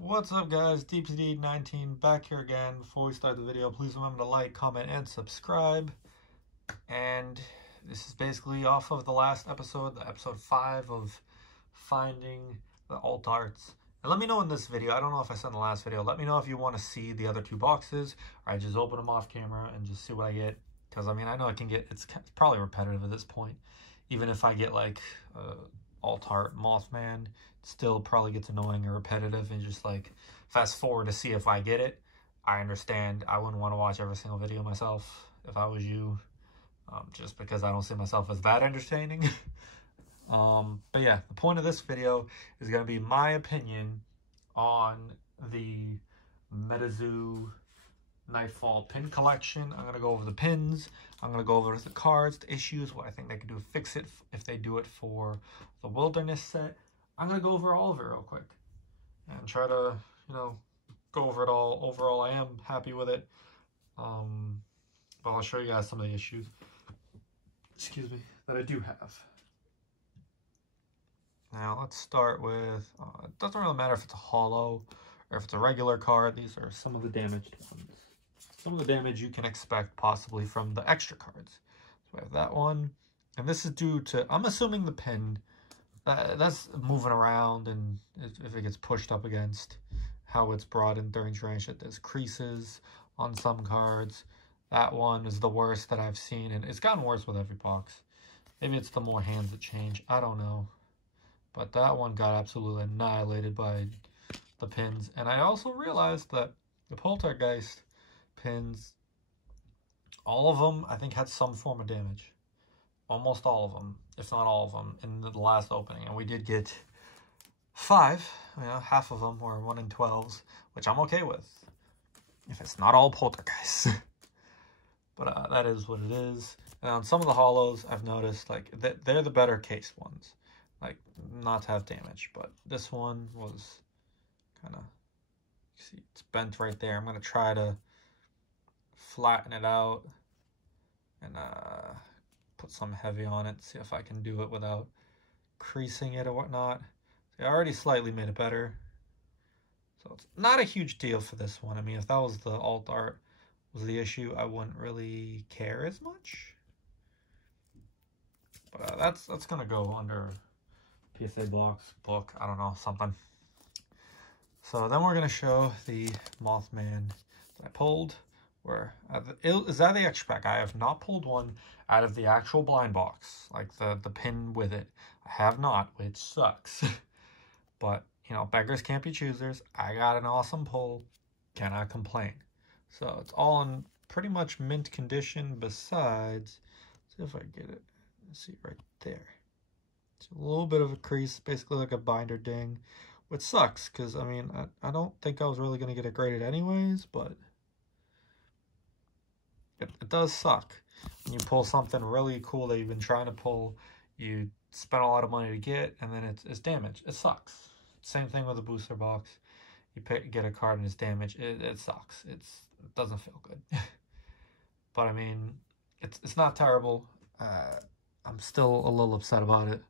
What's up, guys? DPD19 back here again. Before we start the video, please remember to like, comment, and subscribe. And this is basically off of the last episode, the episode 5 of finding the alt arts. And let me know in this video, I don't know if I said in the last video, let me know if you want to see the other 2 boxes, or I just open them off camera and just see what I get. Because I mean, I know it can get, it's probably repetitive at this point. Even if I get like alt art Mothman, still probably gets annoying or repetitive, and just like fast forward to see if I get it. I understand. I wouldn't want to watch every single video myself if I was you, just because I don't see myself as that entertaining. But yeah, the point of this video is going to be my opinion on the MetaZoo Nightfall pin collection. I'm going to go over the pins. I'm going to go over the cards, the issues, what I think they can do to fix it if they do it for the Wilderness set. I'm going to go over all of it real quick and try to, go over it all. Overall, I am happy with it. But I'll show you guys some of the issues, that I do have. Now, let's start with, it doesn't really matter if it's a holo or if it's a regular card. These are some of the damaged ones. Some of the damage you can expect possibly from the extra cards. So we have that one. And this is due to, I'm assuming the pin, that's moving around, and if it gets pushed up against how it's brought in during tranche, there's creases on some cards. That one is the worst that I've seen, and it's gotten worse with every box. Maybe it's the more hands that change. I don't know. But that one got absolutely annihilated by the pins. And I also realized that the Poltergeist pins, all of them, I think, had some form of damage. Almost all of them, if not all of them, in the last opening. And we did get 5. Half of them were 1 in 12s, which I'm okay with, if it's not all Poltergeists. But that is what it is. And on some of the holos, I've noticed, like, they're the better case ones. Like, not to have damage. But this one was kind of, see, it's bent right there. I'm going to try to flatten it out and put some heavy on it, see if I can do it without creasing it or whatnot. See, I already slightly made it better. So it's not a huge deal for this one. I mean, if that was the alt art was the issue, I wouldn't really care as much. But that's going to go under PSA blocks, book, I don't know, something. So then we're going to show the Mothman that I pulled. Is that the extra pack? I have not pulled one out of the actual blind box, like the pin with it. I have not, which sucks. But, beggars can't be choosers. I got an awesome pull. Cannot complain. So it's all in pretty much mint condition, besides, see if I get it. Let's see right there. It's a little bit of a crease, basically like a binder ding, which sucks because, I mean, I don't think I was really going to get it graded anyways, but it does suck. When you pull something really cool that you've been trying to pull, you spend a lot of money to get, and then it's damaged. It sucks. Same thing with a booster box. You get a card and it's damaged. It sucks. It doesn't feel good. But I mean, it's not terrible. I'm still a little upset about it.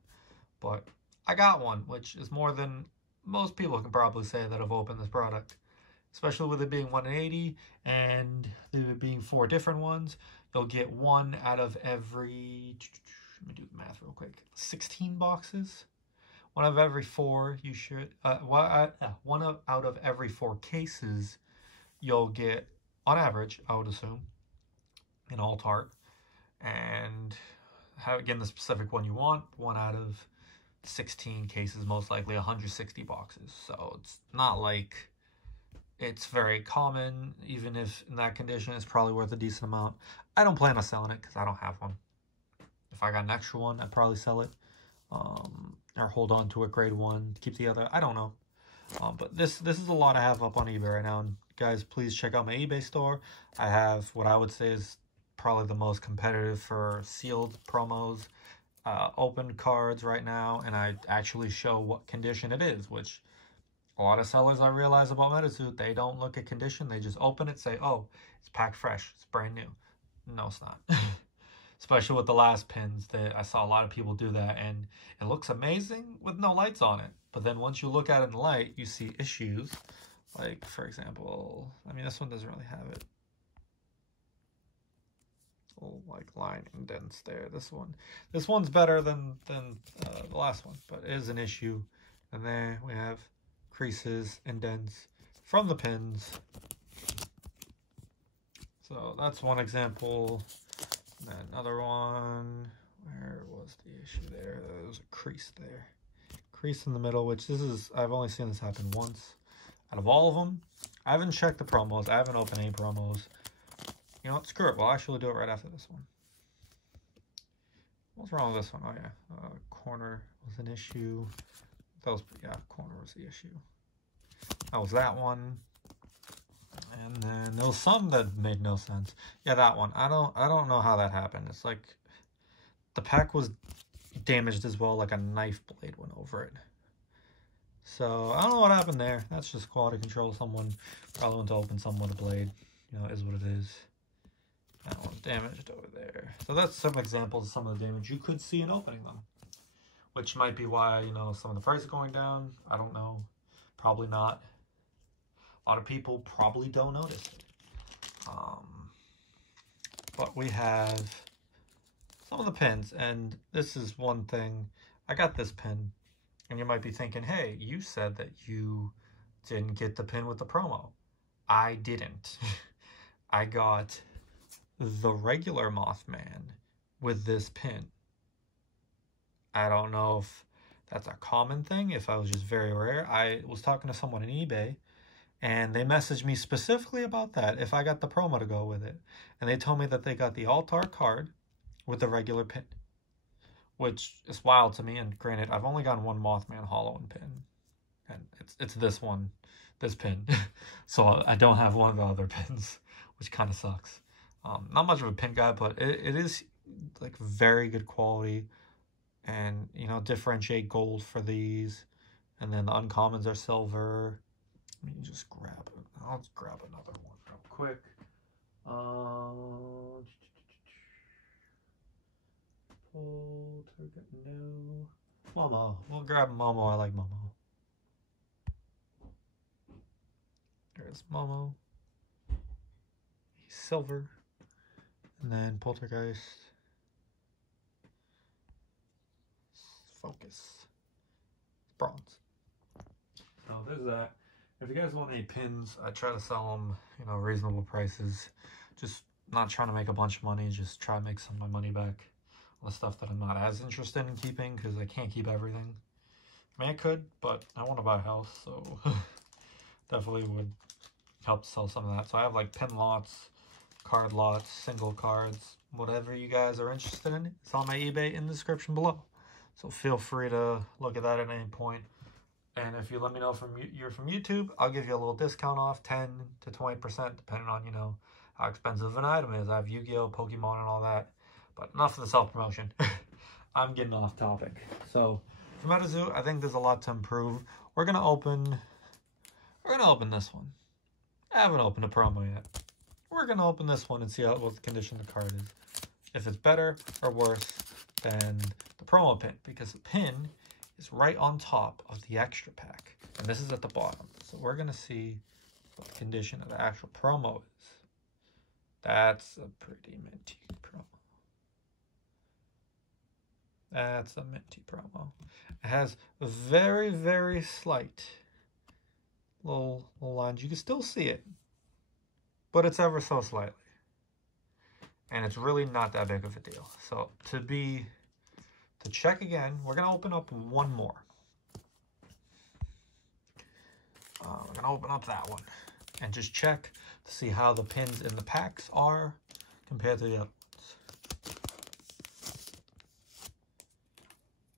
But I got one, which is more than most people can probably say that have opened this product. Especially with it being 180 and there being 4 different ones. You'll get 1 out of every, let me do the math real quick, 16 boxes. 1 out of every 4, you should, 1 out of every 4 cases, you'll get, on average, I would assume, an alt art. And again, the specific one you want, 1 out of 16 cases, most likely 160 boxes. So it's not like it's very common. Even if in that condition, it's probably worth a decent amount. I don't plan on selling it because I don't have one. If I got an extra one, I'd probably sell it. Or hold on to it, grade 1, keep the other. I don't know. But this is a lot I have up on eBay right now. And guys, please check out my eBay store. I have what I would say is probably the most competitive for sealed promos, open cards right now. And I actually show what condition it is, which a lot of sellers, I realize about MetaZoo, they don't look at condition. They just open it, say, oh, it's packed fresh, it's brand new. No, it's not. especially with the last pins. That I saw a lot of people do that, and it looks amazing with no lights on it. But then once you look at it in the light, you see issues. Like, for example, I mean, this one doesn't really have it. Little, like, line indents there. This one's better than the last one, but it is an issue. And there we have creases, indents from the pins. So that's one example. And then another one. Where was the issue there? There was a crease there. Crease in the middle, which I've only seen this happen once out of all of them. I haven't checked the promos. I haven't opened any promos. You know what? Screw it. We'll actually do it right after this one. What's wrong with this one? Oh, yeah. Corner was an issue. Corner was the issue. That was that one. And then there was some that made no sense. Yeah, that one. I don't know how that happened. It's like the pack was damaged as well, like a knife blade went over it. So I don't know what happened there. That's just quality control. Someone probably went to open something with a blade. You know, it is what it is. That one's damaged over there. So that's some examples of some of the damage you could see in opening them. Which might be why, you know, some of the price is going down. I don't know. Probably not. A lot of people probably don't notice it. But we have some of the pins, and this is one thing. I got this pin, and you might be thinking, hey, you said that you didn't get the pin with the promo. I didn't. I got the regular Mothman with this pin. I don't know if that's a common thing, if I was just very rare. I was talking to someone on eBay, and they messaged me specifically about that, if I got the promo to go with it. And they told me that they got the Altar card with the regular pin, which is wild to me. And granted, I've only gotten one Mothman Hollow pin, and it's this one, this pin. So I don't have one of the other pins, which kind of sucks. Not much of a pin guy, but it is like very good quality. And, you know, differentiate gold for these. And then the uncommons are silver. Let me just grab it. I'll just grab another one real quick. Pull, target, no. Momo. We'll grab Momo. I like Momo. There's Momo. He's silver. And then Poltergeist. Focus. Bronze. So there's that. If you guys want any pins, I try to sell them, you know, reasonable prices. Just not trying to make a bunch of money. Just try to make some of my money back on the stuff that I'm not as interested in keeping, because I can't keep everything. I mean, I could, but I want to buy a house, so definitely would help sell some of that. So I have like pin lots, card lots, single cards, whatever you guys are interested in. It's on my eBay in the description below. So feel free to look at that at any point. And if you let me know you're from YouTube, I'll give you a little discount off, 10 to 20%, depending on, you know, how expensive an item is. I have Yu-Gi-Oh, Pokemon, and all that. But enough of the self-promotion. I'm getting off topic. So for MetaZoo, I think there's a lot to improve. We're gonna open this one. I haven't opened a promo yet. We're gonna open this one and see what the condition the card is. If it's better or worse than the promo pin, because the pin is right on top of the extra pack, and this is at the bottom. So we're gonna see what the condition of the actual promo is. That's a pretty minty promo. That's a minty promo. It has very, very slight little lines. You can still see it, but it's ever so slightly. And it's really not that big of a deal. So to check again, we're gonna open up one more. We're gonna open up that one and just check to see how the pins in the packs are compared to the other ones.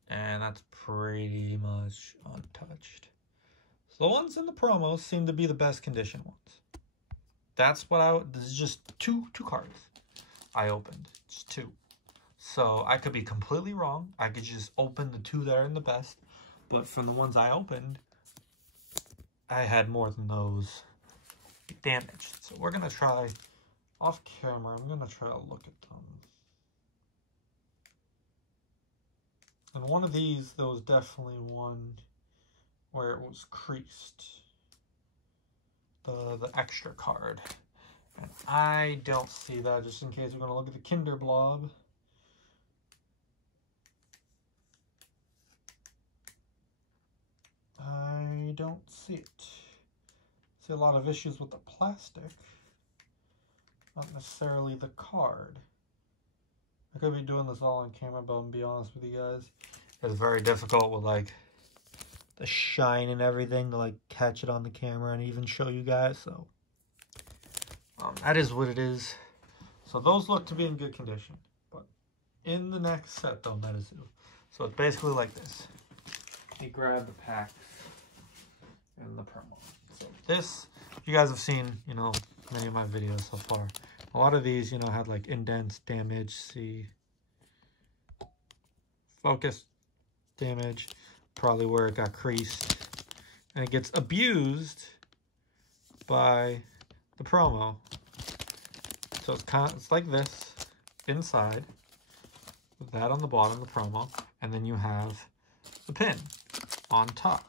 And that's pretty much untouched. So the ones in the promos seem to be the best condition ones. That's what this is just two cards I opened. Just two. So I could be completely wrong. I could just open the two that are in the best. But from the ones I opened, I had more than those damaged. So we're going to try, off camera, I'm going to try to look at them. And one of these, there was definitely one where it was creased. The extra card. And I don't see that, just in case we're going to look at the Kinder Blob. I don't see it. See a lot of issues with the plastic, not necessarily the card. I could be doing this all on camera, but I'm gonna be honest with you guys, it's very difficult with like the shine and everything to like catch it on the camera and even show you guys. So that is what it is. So those look to be in good condition, but in the next set though, MetaZoo. So it's basically like this. You grab the packs and the promo. So this, you guys have seen, you know, many of my videos so far. A lot of these, you know, had like indents, damage, see, focus, damage, probably where it got creased. And it gets abused by the promo. So it's like this, inside, with that on the bottom, the promo, and then you have the pin on top.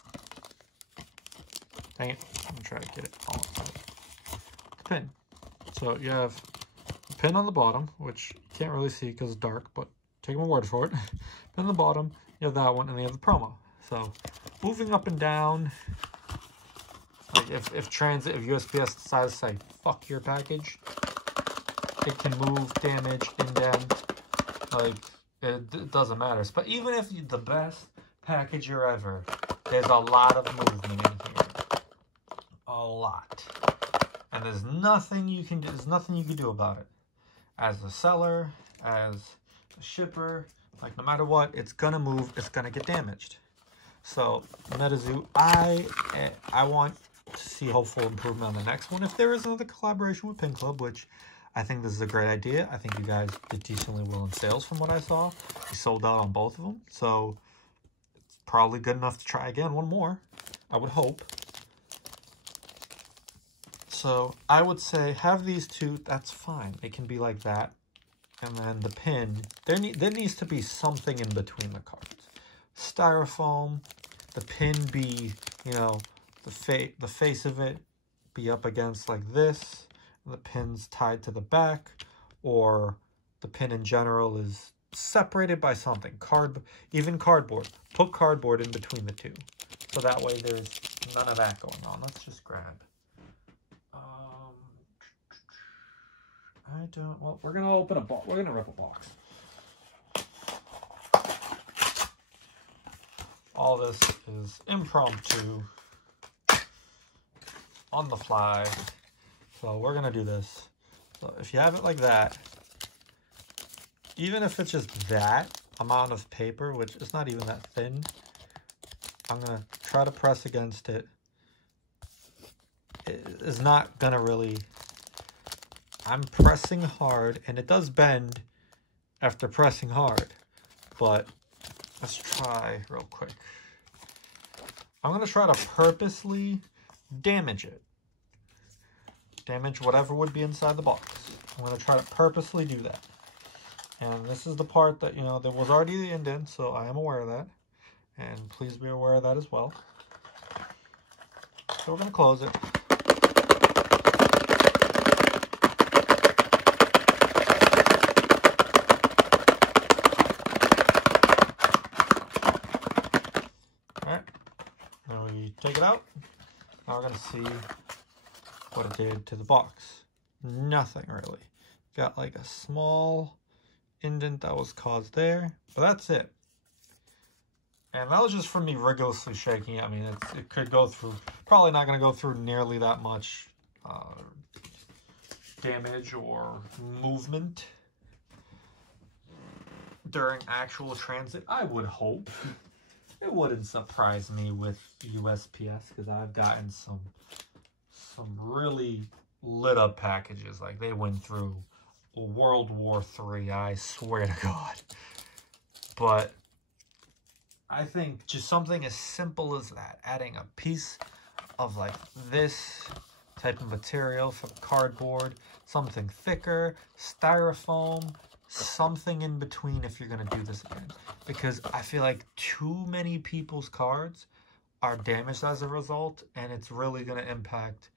Dang it, I'm gonna try to get it all inside. The pin. So you have the pin on the bottom, which you can't really see because it's dark, but take my word for it. Pin on the bottom, you have that one, and then you have the promo. So moving up and down, like if USPS decides to say, fuck your package, it can move, damage, indent, like it doesn't matter. But even if you're the best packager ever, there's a lot of movement in here. A lot. And there's nothing you can do, about it. As a seller, as a shipper, like no matter what, it's gonna move, it's gonna get damaged. So MetaZoo, I want to see hopeful improvement on the next one. If there is another collaboration with Pin Club, which I think this is a great idea. I think you guys did decently well in sales from what I saw. You sold out on both of them. So it's probably good enough to try again one more, I would hope. So I would say have these two, that's fine. It can be like that. And then the pin, there needs to be something in between the cards. Styrofoam, the pin be, you know, the face of it be up against like this. The pin's tied to the back, or the pin in general is separated by something. Even cardboard. Put cardboard in between the two. So that way there's none of that going on. Let's just grab. Well, we're going to open a box. We're going to rip a box. All this is impromptu, on the fly. So we're going to do this. So if you have it like that, even if it's just that amount of paper, which is not even that thin, I'm going to try to press against it. It is not going to really... I'm pressing hard, and it does bend after pressing hard. But let's try real quick. I'm going to try to purposely damage it. Damage whatever would be inside the box. I'm going to try to purposely do that. And this is the part that, you know, there was already the indent, so I am aware of that. And please be aware of that as well. So we're going to close it. Alright. Now we take it out. Now we're going to see what it did to the box. Nothing really. Got like a small indent that was caused there, but that's it. And that was just from me rigorously shaking it. I mean, it could go through, probably not going to go through nearly that much damage or movement during actual transit. I would hope. It wouldn't surprise me with USPS, because I've gotten some really lit up packages. Like they went through World War III, I swear to God. But I think just something as simple as that, adding a piece of like this type of material for cardboard, something thicker, styrofoam, something in between if you're going to do this again. Because I feel like too many people's cards are damaged as a result, and it's really going to impact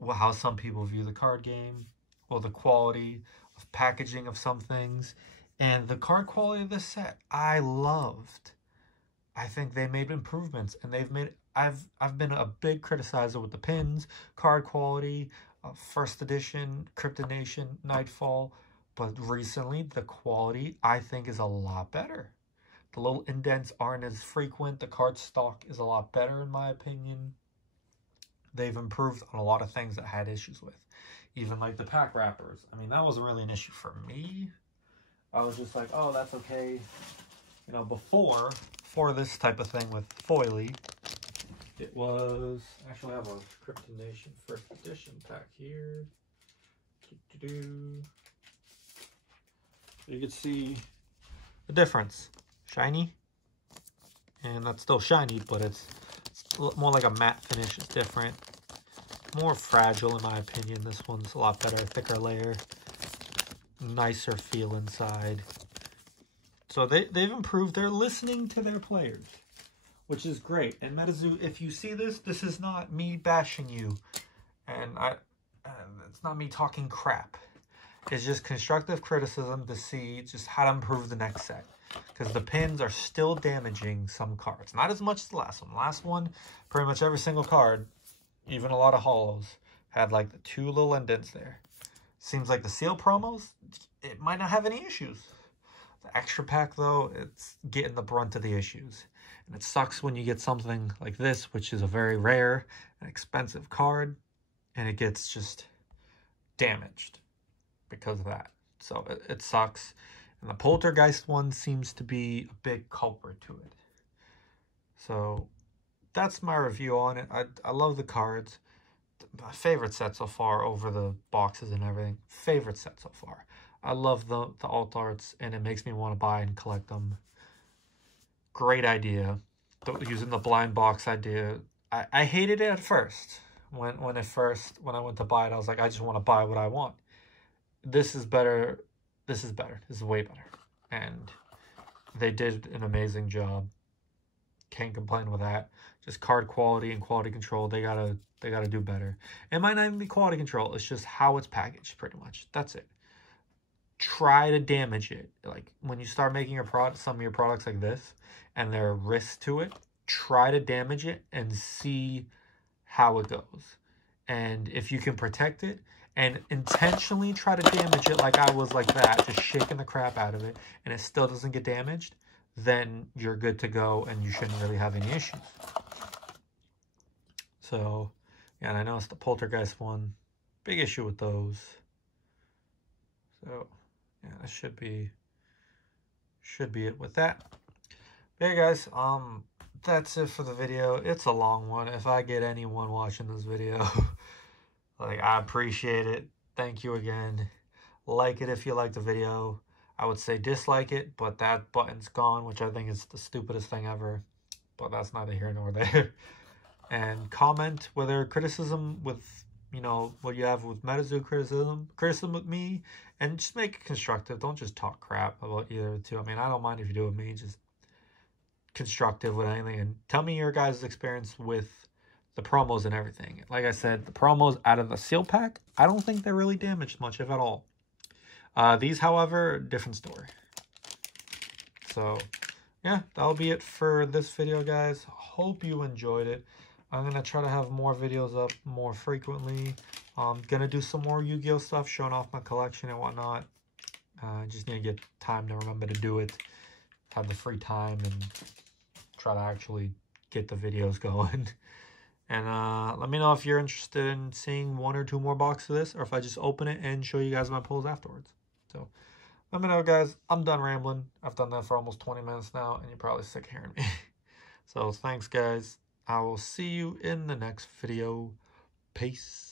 how some people view the card game, or the quality of packaging of some things. And the card quality of this set, I loved. I think they made improvements, and they've made. I've been a big criticizer with the pins, card quality, first edition, Cryptid Nation, Nightfall, but recently the quality I think is a lot better. The little indents aren't as frequent. The card stock is a lot better in my opinion. They've improved on a lot of things that I had issues with. Even like the pack wrappers. I mean, that wasn't really an issue for me. I was just like, oh, that's okay. You know, before this type of thing with foily, it was... Actually, I have a Cryptid Nation first edition pack here. You can see the difference. Shiny. And that's still shiny, but it's more like a matte finish. It's different. More fragile in my opinion. This one's a lot better. Thicker layer. Nicer feel inside. So they've improved. They're listening to their players, which is great. And MetaZoo, if you see this, this is not me bashing you. And it's not me talking crap. It's just constructive criticism to see just how to improve the next set. Because the pins are still damaging some cards. Not as much as the last one. The last one, pretty much every single card, even a lot of holos, had like the 2 little indents there. Seems like the seal promos, it might not have any issues. The extra pack, though, it's getting the brunt of the issues. And it sucks when you get something like this, which is a very rare and expensive card, and it gets just damaged because of that. So it sucks. And the Poltergeist one seems to be a big culprit to it. So that's my review on it. I love the cards. My favorite set so far over the boxes and everything. Favorite set so far. I love the alt arts, and it makes me want to buy and collect them. Great idea. Using the blind box idea. I hated it at first. When I went to buy it, I was like, I just want to buy what I want. This is better. This is better. This is way better. And they did an amazing job. Can't complain with that. Just card quality and quality control. They gotta do better. It might not even be quality control. It's just how it's packaged, pretty much. That's it. Try to damage it. Like when you start making some of your products like this, and there are risks to it, try to damage it and see how it goes. And if you can protect it, and intentionally try to damage it like I was like that, just shaking the crap out of it, and it still doesn't get damaged, then you're good to go and you shouldn't really have any issues. So, yeah, and I know it's the Poltergeist one. Big issue with those. So, yeah, that should be it with that. But yeah, guys, that's it for the video. It's a long one. If I get anyone watching this video, like, I appreciate it. Thank you again. Like it if you like the video. I would say dislike it, but that button's gone, which I think is the stupidest thing ever. But that's neither here nor there. And comment whether criticism with, you know, what you have with MetaZoo criticism with me, and just make it constructive. Don't just talk crap about either of the two. I mean, I don't mind if you do it with me, just constructive with anything. And tell me your guys' experience with the promos and everything. Like I said, the promos out of the seal pack, I don't think they're really damaged much, if at all. These, however, different story. So, yeah, that'll be it for this video, guys. Hope you enjoyed it. I'm going to try to have more videos up more frequently. I'm going to do some more Yu-Gi-Oh stuff, showing off my collection and whatnot. I just need to get time to remember to do it. Have the free time and try to actually get the videos going. And let me know if you're interested in seeing 1 or 2 more boxes of this, or if I just open it and show you guys my pulls afterwards. So let me know, guys. I'm done rambling. I've done that for almost 20 minutes now, and you're probably sick of hearing me. So thanks, guys. I will see you in the next video. Peace.